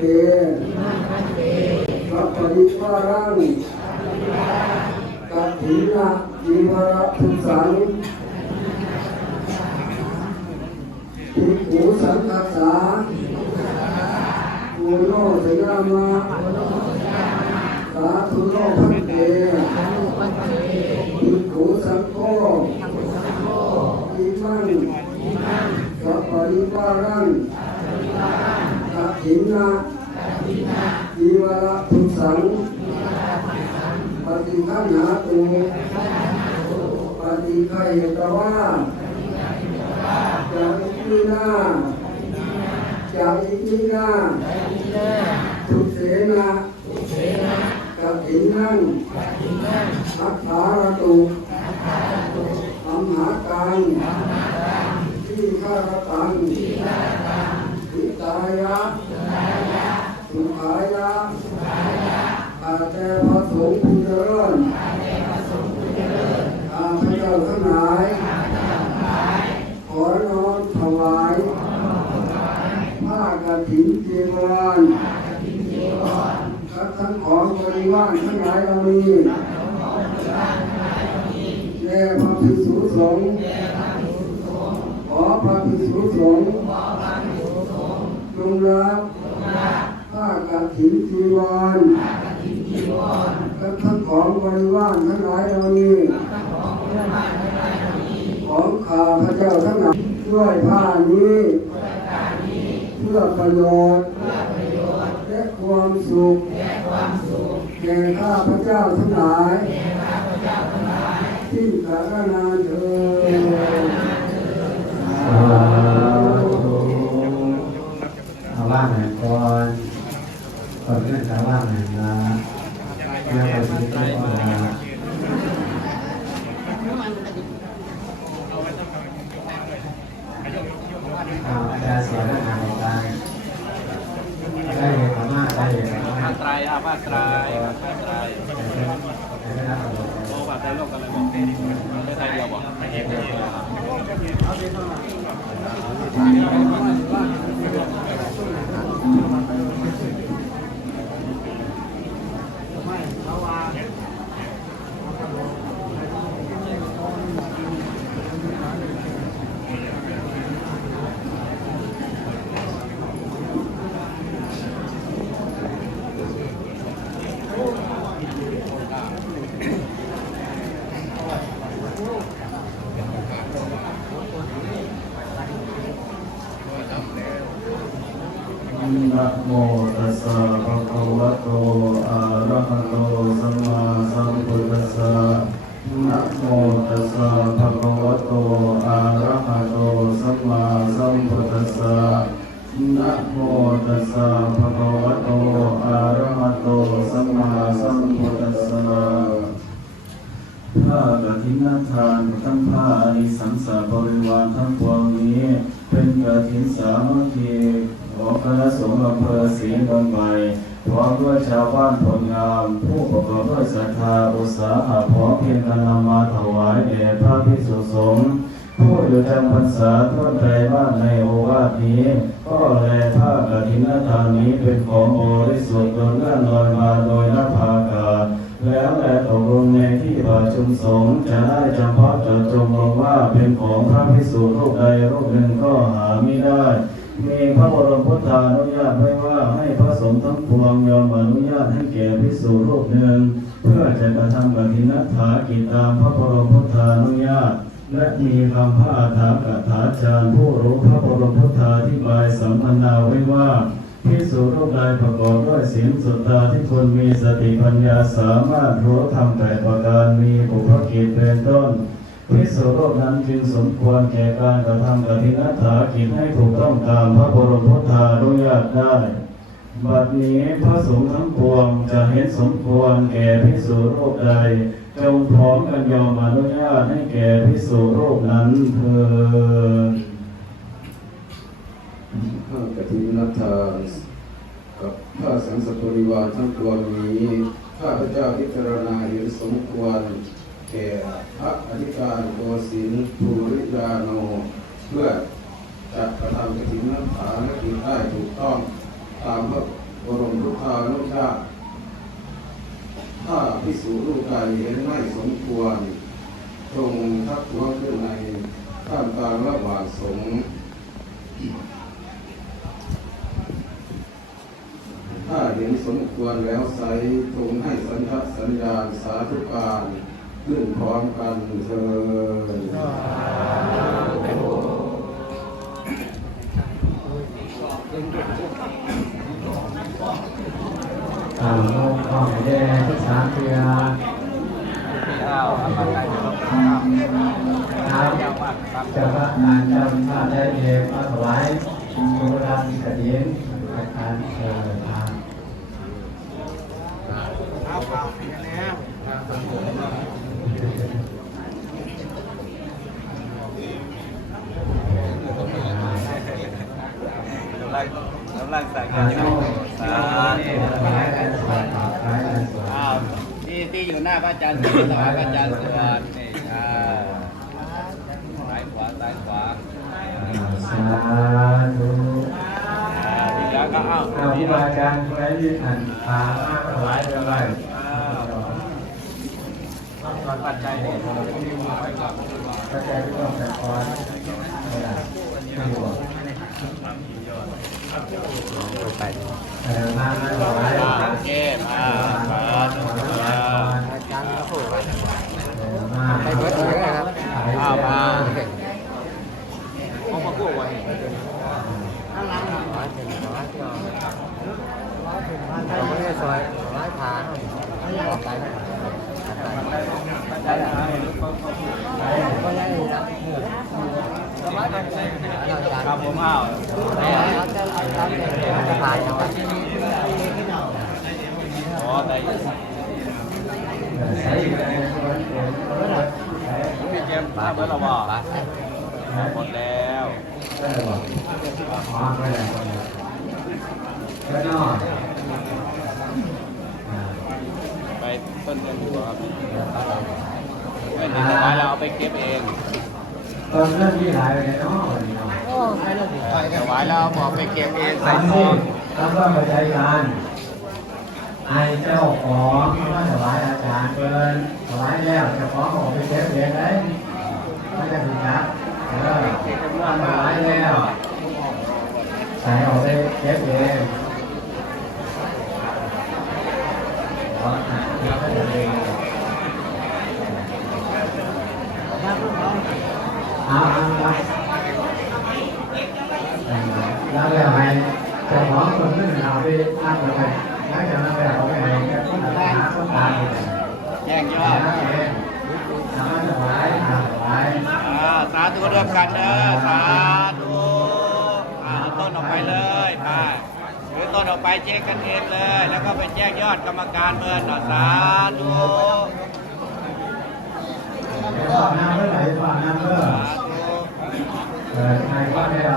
เตสัพปริวารังกัตถินะจีวรทุสังภิกขุสังคัสสาโมโนสยามะสาธุโลภันเตภิกขุสังโฆอิมังสัพปริวารัง กัตถินะจีวรทุสังปฏิคันหาตุปฏิฆายตวาจากอิมินาจากอิมินาทุเสนากัตถินังอัฏฐารตุอัมหากังที่ข้ารตังทิตายะสุขายะอา แต่พระสงฆ์ผู้เจริญข้าพเจ้าทั้งหลาย ขอน้อมถวายผ้ากฐินเจีวรและทั้งของบริวารทั้งหลายเรามีแด่พระภิกษุสงฆ์ขอพระภิกษุสงฆ์จงรับผ้ากฐินเจีวร และทั้งของบริวารทั้งหลายเรามีของข้าพระเจ้าทั้งหลายด้วยผ้านี้ เพื่อประโยชน์และความสุขแก่ข้าพระเจ้าทั้งหลาย ที่สารนาเถิด สาธุเอาว่างไหนก่อนก่อนเรื่องจะว่างไหนนะเรื่องปฏิบัติก่อนนะเอาอาจารย์เสียหน้าทางในการได้เลยธรรมะได้เลยธรรมะตรายอาผ้าตรายอาไตรายโอ้บาดใจโลกกันเลยบอกไม่ไตรเดียวบอก โมตัสสะภะคะวะโตอะระหะโตสัมมาสัมพุทธัสสะนะโมตัสสะภะคะวะโตอะระหะโตสัมมาสัมพุทธัสสะนะโมตัสสะภะคะวะโตอะระหะโตสัมมาสัมพุทธัสสะผ้ากฐินทานทั้งผ้าอานิสังสาบริวารทั้งปวงนี้ เป็นกฐินสามัคคี ของคณะสงฆ์อำเภอศรีเมืองใหม่พร้อมด้วยชาวบ้านผลงาม ผู้ประกอบด้วยศรัทธาอุตสาหะพร้อมเพียงกันนำมาถวายแด่พระภิกษุสงฆ์ผู้อยู่จำพรรษาทั่วไตรบ้านในโอวาทนี้ ก็แลผ้ากฐินทานนี้เป็นของบริสุทธิ์โดยเลื่อนลอยมาโดยนภาอากาศแล้วแต่ตกลงในที่ประชุมสงฆ์จะได้จำเพาะเจาะจงลงว่าเป็นของพระภิกษุรูปใดรูปหนึ่งก็หาไม่ได้ มีพระบรมพุทธานุญาตไว้ว่าให้พระสงฆ์ทั้งปวงยอมอนุญาตให้แก่ภิกษุรูปหนึ่ง เพื่อจะกระทำกฐินัฐากิจตามพระบรมพุทธานุญาต และมีคำพระอาถากถาจารย์ผู้รู้พระบรมพุทธาธิบายสัมพันนาไว้ว่าพิสูจน์รูปใดประกอบด้วยศีลสุตตาที่คนมีสติปัญญาสามารถรู้ธรรมแต่ประการมีบุพกิจเป็นต้น พิสูจน์รูปนั้นจึงสมควรแก่การกระทำกฐินัฐากิจให้ถูกต้องตามพระบรมพุทธานุญาตได้ บัดนี้พระสงฆ์ทั้งปวงจะเห็นสมควรแก่พิสูจน์รูปใด จงพร้อมกันยอมอนุญาตให้แก่พิสูจน์รูปนั้นเถิดผ้ากฐินทากับผ้าสังสปริวารทั้งปวงนี้ข้าพเจ้าพิจารณาเห็นสมควร ก่พระอธิการโกสินภูริยาโน เพื่อจัดกระทำกฐินน้ำผาและกินได้ถูกต้องตามพระบรมทุกขานุชาตถ้าพิสูจน์ลูกกายเห็นไม่สมควรจงทักท้วงขึ้นในท่ามกลางระหว่างสงฆ์ถ้าเห็นสมควรแล้วไซจงให้สัญญาสัญญาณสาธุการ ขึ้นพร้อมกันเถิดตามลงข้อให้ได้ทุกสามเดือนข้าวเอามาใส่เดี๋ยวเราครับจะพระนานจำพระได้เองมาถวายสุรันกระเดียนการเชิญทางเอาข้าวแน่ กำลังกำลังสั่ง กาโน้สาธุถวายกันสวดถวายกันสวดอ้าวที่ที่อยู่หน้าพระอาจารย์สวดถวายพระอาจารย์สวดนี่อ่าซ้ายขวาซ้ายขวาสาธุอ่าทีแล้วก็เอ้าเอาครูบาอาจารย์ไหนที่อ่านพามาถวายกันไว้ตอนปัจจัยเนี่ยพระเจ้าที่ต้องแต่ก่อนไม่ได้ไม่รู้ ไปแต่มามาถวายโอเคมาสาธุสาธุ มาไปเบิดเลยครับ อ้าวมาเอามากู้ไว้ ครับผมอ้าวอ๋อได้ ใช้อยู่ในส่วนเอง พี่เกมมาเมื่อเราบอกหมดแล้วก็เลยบอกอ๋อไม่ได้คนเดียวแล้วนอกไปต้นเดือนตัวครับไปถึงสุดท้ายเราเอาไปเก็บเองตอนเริ่มที่หายไปเนาะวันนี้เนาะถวายแล้วบอกไปเก็บเองใส่สามซสิองแล้วก็ปัจจัยการไอเจ้าของก็ถวายอาจารย์เกินถวายแล้วเจ้าของบอกไปเก็บเองได้ ไม่จะผิดนะเออถวายแล้วใส่ออกไปเก็บเองเพราะอะเดี๋ยวก็จะเองเอาเอาเอาแล้วแล้วไงเจ้าของคนนั้นเอาไปตั้งไว้แล้วจากนั้นไปเอาไปให้แกคนหาคนตามไปแย่งยอด อ่าสาธุร่วมกันเด้อสาธุอ่าเอาต้นออกไปเลยไปหรือต้นออกไปเช็คกันเองเลย แล้วก็ไปแจ้งยอดกรรมการเมินหน่อยสาธุฝากน้ำเมื่อไหร่ฝากน้ำเมื่อสาธุเออใครก็ได้เรา